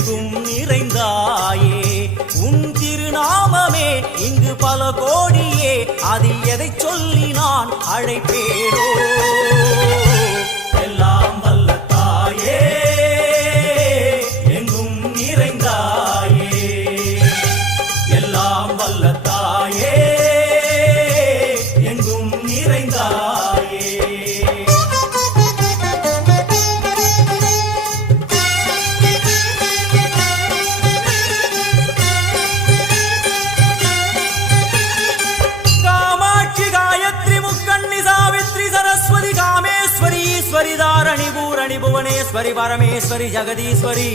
எங்கும் நிறைந்தாயே உன் திருநாமமே இங்கு பல கோடியே அதில் எதை சொல்லி நான் அழைப்பேனோ எல்லாம் வல்ல தாயே எங்கும் நிறைந்தாயே எல்லாம் வல்ல தாயே எங்கும் நிறைந்தாயே ईश्वरी धारणी भूरणी भुवनेश्वरी परमेश्वरी जगदीश्वरी